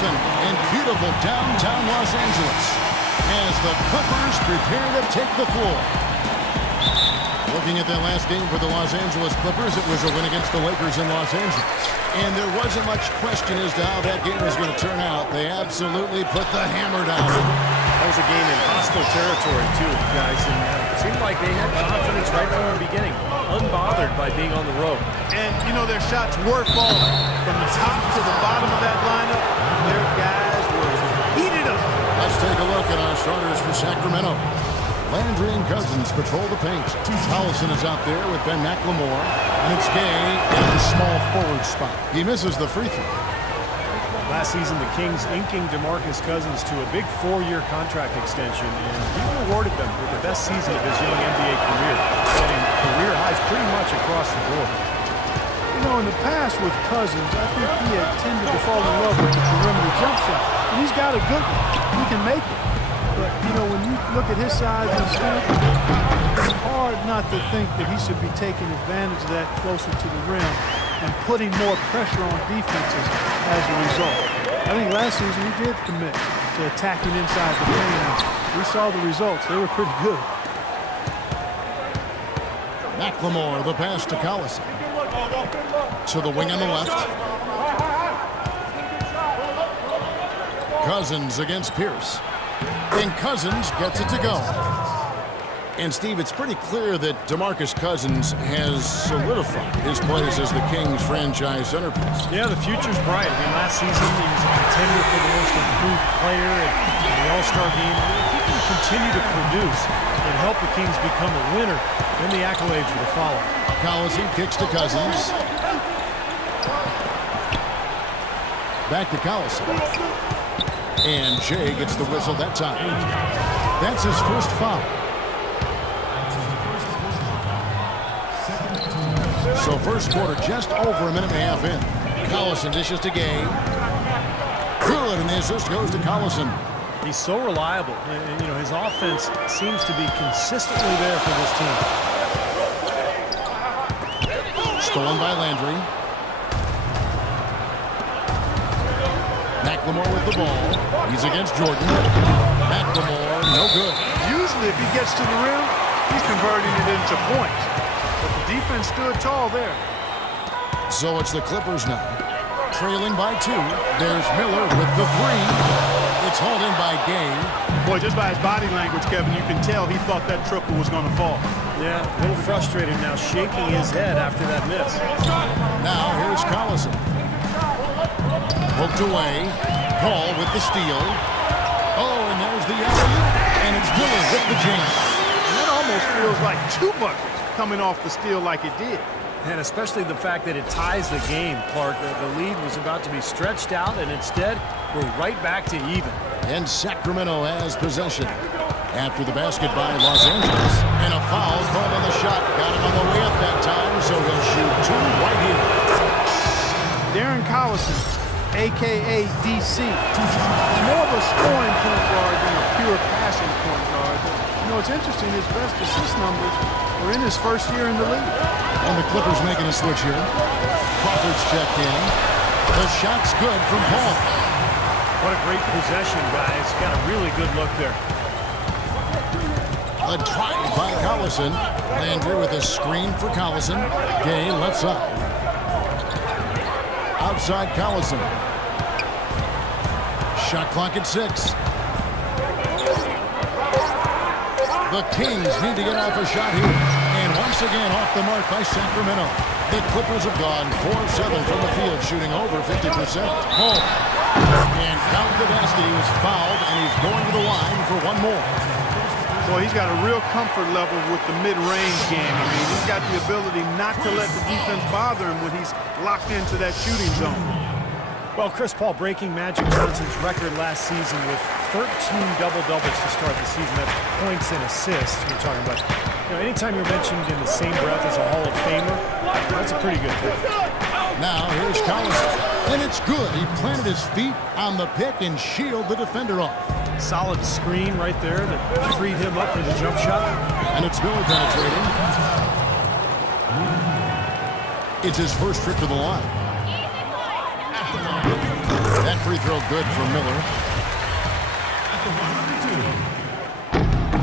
Collison in beautiful downtown Los Angeles as the Clippers prepare to take the floor. Looking at that last game for the Los Angeles Clippers, it was a win against the Lakers in Los Angeles. And there wasn't much question as to how that game was going to turn out. They absolutely put the hammer down. That was a game in hostile territory, too, guys. And it seemed like they had confidence right from the beginning, unbothered by being on the road. And, you know, their shots were falling. From the top to the bottom of that lineup, their guys were heated up. Let's take a look at our starters for Sacramento. Landry and Cousins patrol the paint. Collison is out there with Ben McLemore. And it's Gay in the small forward spot. He misses the free throw. Last season, the Kings inking DeMarcus Cousins to a big 4-year contract extension, and he rewarded them with the best season of his young NBA career, setting career highs pretty much across the board. You know, in the past with Cousins, I think he had tended to fall in love with the perimeter jump shot. And he's got a good one. He can make it. But, you know, when you look at his size and strength, it's hard not to think that he should be taking advantage of that closer to the rim and putting more pressure on defenses as a result. I think last season he did commit to attacking inside the paint. We saw the results. They were pretty good. McLemore, the pass to Collison. To the wing on the left. Cousins against Pierce. And Cousins gets it to go. And, Steve, it's pretty clear that DeMarcus Cousins has solidified his place as the Kings franchise centerpiece. Yeah, the future's bright. I mean, last season he was a contender for the most improved player in the All-Star game. If he can continue to produce and help the Kings become a winner, then the accolades will follow. Collison kicks to Cousins. Back to Collison. And Shea gets the whistle that time. That's his first foul. So first quarter just over a minute and a half in. Collison dishes to Gay. Good, and the assist goes to Collison. He's so reliable. And, you know, his offense seems to be consistently there for this team. Stolen by Landry. McLemore with the ball. He's against Jordan. McLemore, no good. Usually if he gets to the rim, he's converting it into points. But the defense stood tall there. So it's the Clippers now. Trailing by 2. There's Miller with the 3. It's hauled in by Gay. Boy, just by his body language, Kevin, you can tell he thought that triple was going to fall. Yeah, a little frustrated now, shaking his head after that miss. Now here's Collison. Poked away. Paul with the steal. Oh, and there's the alley-oop. And it's Miller with the jam. And that almost feels like 2 buckets coming off the steal like it did. And especially the fact that it ties the game, Clark. The lead was about to be stretched out, and instead, we're right back to even. And Sacramento has possession. After the basket by Los Angeles. And a foul called on the shot. Got him on the way up that time, so he'll shoot 2 right here. Darren Collison, a.k.a. DC. More of a scoring point guard than a pure passing point guard. You know, it's interesting, his best assist numbers were in his first year in the league. And the Clippers making a switch here. Crawford's checked in. The shot's good from Paul. What a great possession, guys. Got a really good look there. A drive by Collison. Landry with a screen for Collison. Gay left side. Outside Collison. Shot clock at 6. The Kings need to get off a shot here. And once again off the mark by Sacramento. The Clippers have gone 4-7 from the field, shooting over 50%. Home. And count the basket. He was fouled, and he's going to the line for one more. Boy, he's got a real comfort level with the mid-range game. I mean, he's got the ability not to let the defense bother him when he's locked into that shooting zone. Well, Chris Paul breaking Magic Johnson's record last season with 13 double-doubles to start the season. That's points and assists we're talking about. You know, anytime you're mentioned in the same breath as a Hall of Famer, that's a pretty good thing. Now here's Collison. And it's good. He planted his feet on the pick and shielded the defender off. Solid screen right there that freed him up for the jump shot. And it's Miller penetrating. It's his first trip to the line. That free throw good for Miller.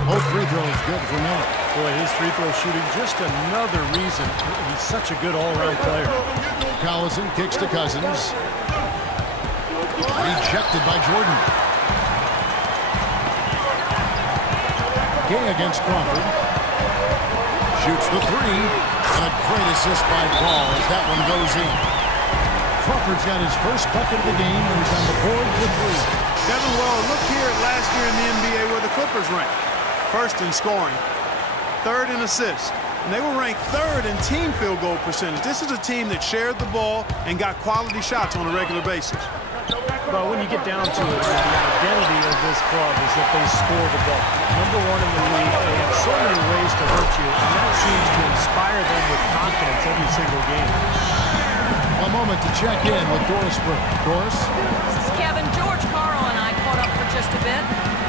Both free throws good for Miller. Boy, his free throw shooting, just another reason he's such a good all-around player. Collison kicks to Cousins. Rejected by Jordan. Gay against Crawford. Shoots the three. And a great assist by Paul as that one goes in. Crawford's got his first bucket of the game, and he's on the board for three. Devin, well, look here at last year in the NBA where the Clippers ranked. First in scoring, third in assists, and they were ranked third in team field goal percentage. This is a team that shared the ball and got quality shots on a regular basis. But when you get down to it, the identity of this club is that they score the ball. Number one in the league, they have so many ways to hurt you, and that seems to inspire them with confidence every single game. A moment to check in with Doris Burke. Doris? This is Kevin. George Karl and I caught up for just a bit.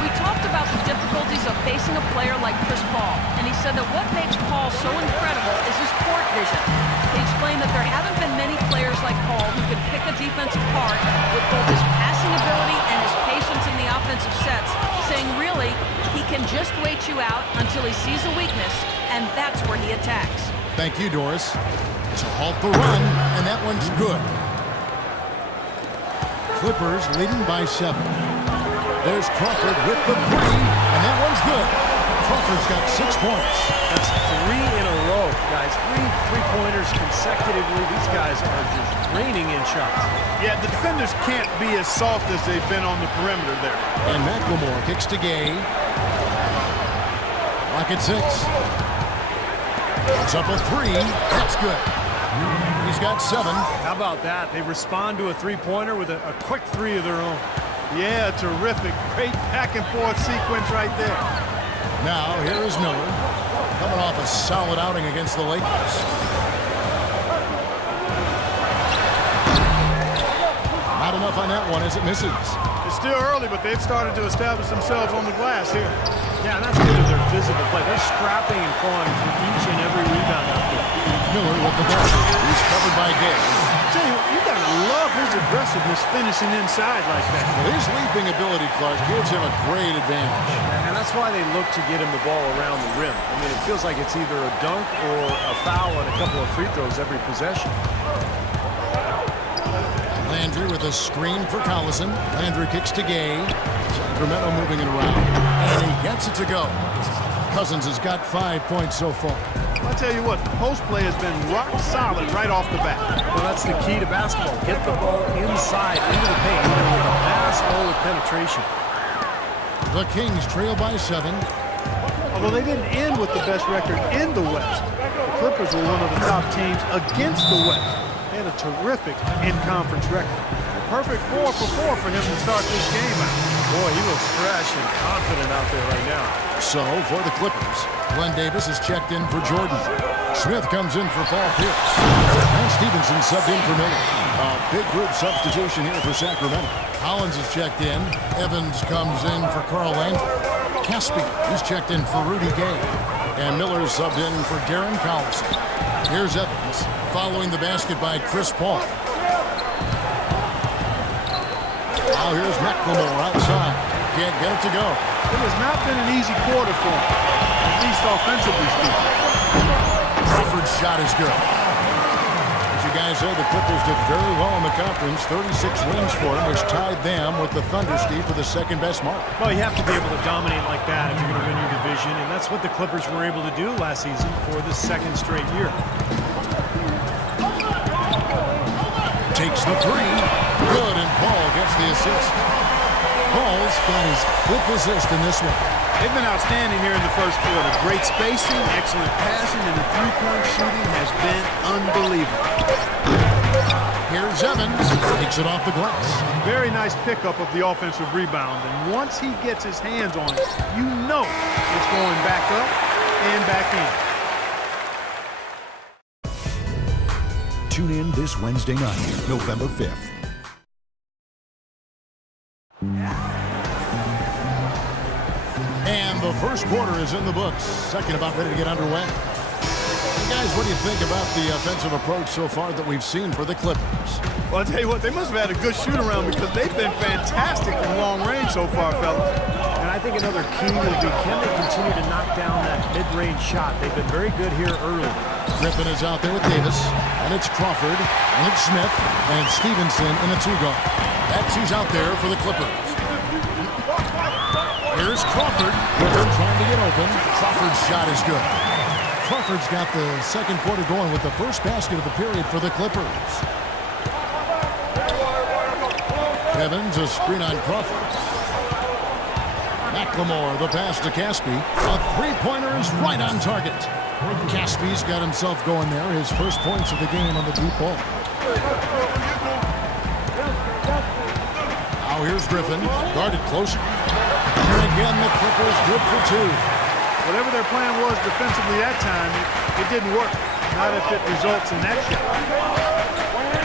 We talked about the difficulties of facing a player like Chris Paul, and he said that what makes Paul so incredible is his court vision. He explained that there haven't been many players like Paul who can pick a defense apart with both his passing ability and his patience in the offensive sets, saying really, he can just wait you out until he sees a weakness, and that's where he attacks. Thank you, Doris. To halt the run, and that one's good. Clippers leading by 7. There's Crawford with the three, and that one's good. Crawford's got 6 points. That's 3 in a row, guys. 3 three-pointers consecutively. These guys are just raining in shots. Yeah, the defenders can't be as soft as they've been on the perimeter there. And McLemore kicks to Gay. Rocket 6. It's up a 3. That's good. He's got 7. How about that? They respond to a three-pointer with a quick 3 of their own. Yeah, terrific. Great back-and-forth sequence right there. Now, here is Miller, coming off a solid outing against the Lakers. Not enough on that one as it misses. It's still early, but they've started to establish themselves on the glass here. Yeah, and that's good of their physical play. They're scrapping and clawing for each and every rebound out there. Miller with the ball. He's covered by Gay. Tell you, you gotta love his aggressiveness finishing inside like that. Well, his leaping ability, Clark, gives him a great advantage. And that's why they look to get him the ball around the rim. I mean, it feels like it's either a dunk or a foul and a couple of free throws every possession. Landry with a screen for Collison. Landry kicks to Gay. Sacramento moving it around. And he gets it to go. Cousins has got 5 points so far. I'll tell you what, the post play has been rock solid right off the bat. Well, that's the key to basketball. Get the ball inside, into the paint, either with a pass or with penetration. The Kings trail by 7. Although they didn't end with the best record in the West, the Clippers were one of the top teams against the West. They had a terrific in-conference record. A perfect 4 for 4 for him to start this game out. Boy, he looks fresh and confident out there right now. So, for the Clippers, Glenn Davis is checked in for Jordan. Smith comes in for Paul Pierce. And Stevenson subbed in for Miller. A big group substitution here for Sacramento. Hollins is checked in. Evans comes in for Carl Landry. Caspian, he's checked in for Rudy Gay. And Miller is subbed in for Darren Collison. Here's Evans, following the basket by Chris Paul. Now here's McLemore outside. Can't get it to go. It has not been an easy quarter for him, at least offensively speaking. Crawford's shot is good. As you guys said, the Clippers did very well in the conference. 36 wins for them, which tied them with the Thunder, Steve, for the second best mark. Well, you have to be able to dominate like that if you're going to win your division, and that's what the Clippers were able to do last season for the second straight year. Takes the three. Good, and Paul gets the assist. Paul's got his 5th assist in this one. They've been outstanding here in the first quarter. Great spacing, excellent passing, and the three-point shooting has been unbelievable. Here's Evans. Takes it off the glass. Very nice pickup of the offensive rebound, and once he gets his hands on it, you know it's going back up and back in. Tune in this Wednesday night, November 5th. And the first quarter is in the books. Second about ready to get underway. Guys, what do you think about the offensive approach so far that we've seen for the Clippers? Well, I'll tell you what, they must have had a good shoot-around because they've been fantastic from long range so far, fellas. And I think another key will be, can they continue to knock down that mid-range shot? They've been very good here early. Griffin is out there with Davis, and it's Crawford, and it's Smith, and Stevenson in a two-guard. That's who's out there for the Clippers. Here's Crawford. Griffin trying to get open. Crawford's shot is good. Crawford's got the second quarter going with the first basket of the period for the Clippers. Evans, a screen on Crawford. McLemore, the pass to Caspi. A three-pointer is right on target. Caspi's got himself going there. His first points of the game on the deep ball. Now here's Griffin, guarded closer. And again, the Clippers good for two. Whatever their plan was defensively that time, it didn't work. Not if it results in that shot.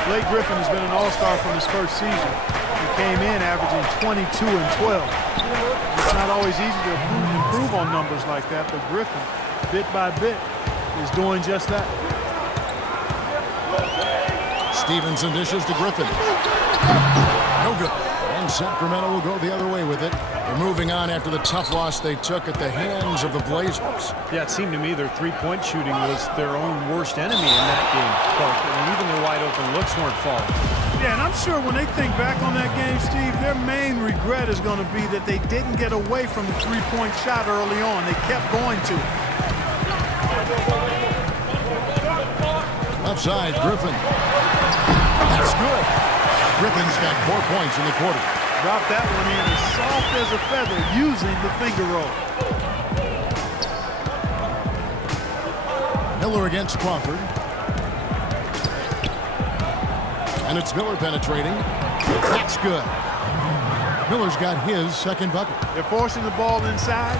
Blake Griffin has been an all-star from his first season. He came in averaging 22 and 12. It's not always easy to improve on numbers like that, but Griffin, bit by bit, is doing just that. Stevenson dishes to Griffin. No good. And Sacramento will go the other way with it. They're moving on after the tough loss they took at the hands of the Blazers. Yeah, it seemed to me their three-point shooting was their own worst enemy in that game. And even their wide-open looks weren't falling. Yeah, and I'm sure when they think back on that game, Steve, their main regret is going to be that they didn't get away from the three-point shot early on. They kept going to it. Left side, Griffin. That's good. Griffin's got 4 points in the quarter. Dropped that one in as soft as a feather using the finger roll. Miller against Crawford. And it's Miller penetrating. That's good. Miller's got his second bucket. They're forcing the ball inside,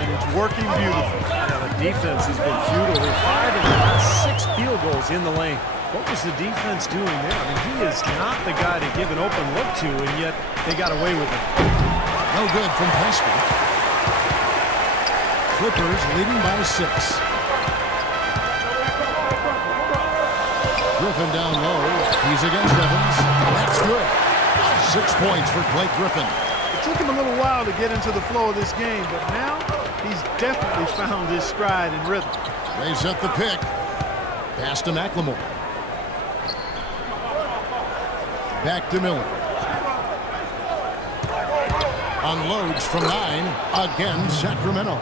and it's working beautifully. Yeah, the defense has been futile. They're 5 of the last 6 field goals in the lane. What was the defense doing there? I mean, he is not the guy to give an open look to, and yet they got away with it. No good from Caspi. Clippers leading by 6. Griffin down low. He's against Evans. That's good. 6 points for Blake Griffin. It took him a little while to get into the flow of this game, but now he's definitely found his stride and rhythm. They set the pick. Pass to McLemore. Back to Miller. Unloads from 9. Again, Sacramento.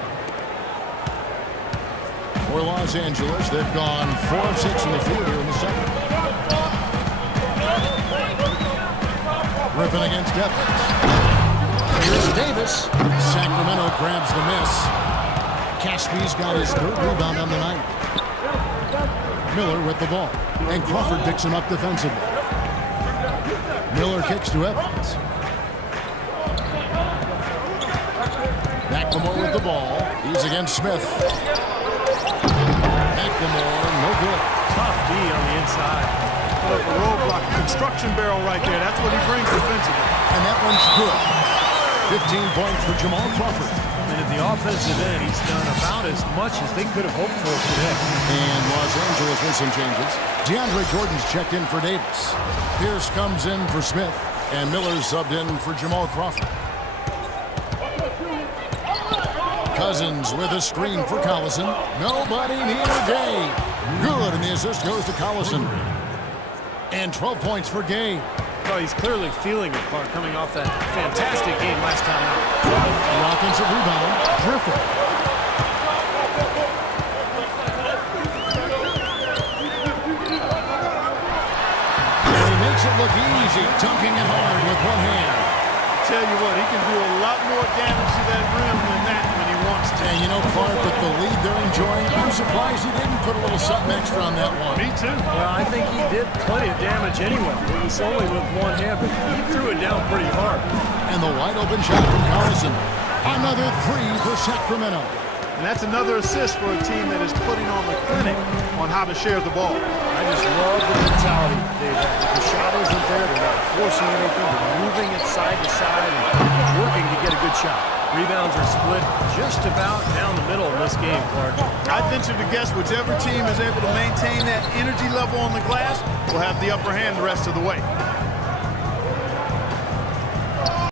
For Los Angeles, they've gone 4 of 6 in the field here in the second. Griffin against Evans. Here's Davis. Sacramento grabs the miss. Caspi's got his 3rd rebound on the night. Miller with the ball. And Crawford picks him up defensively. Miller kicks to Evans. McLemore with the ball. He's against Smith. McLemore, no good. Tough D on the inside. A roadblock, construction barrel right there. That's what he brings defensively. And that one's good. 15 points for Jamal Crawford. And at the offensive end, he's done about as much as they could have hoped for today. And Los Angeles with some changes. DeAndre Jordan's checked in for Davis. Pierce comes in for Smith. And Miller's subbed in for Jamal Crawford. Cousins with a screen for Collison. Nobody near Gay. Good, and the assist goes to Collison. And 12 points for Gay. Well, he's clearly feeling it, Clark, coming off that fantastic game last time out. The offensive rebound, Griffin. And he makes it look easy, dunking it hard with one hand. Tell you what, he can do a lot more damage to that rim than that when he wants to. And you know, Clark, with the lead they're enjoying, I'm surprised he didn't put a little something extra on that one. Me too. Well, I think he did plenty of damage anyway. It was only with one hand, but he threw it down pretty hard. And the wide open shot from Collison. Another 3 for Sacramento. And that's another assist for a team that is putting on the clinic on how to share the ball. I just love the mentality they have. If the shot isn't there, they're not forcing it open, they're moving it side to side and working to get a good good shot. Rebounds are split just about down the middle in this game, Clark. I'd venture to guess whichever team is able to maintain that energy level on the glass will have the upper hand the rest of the way.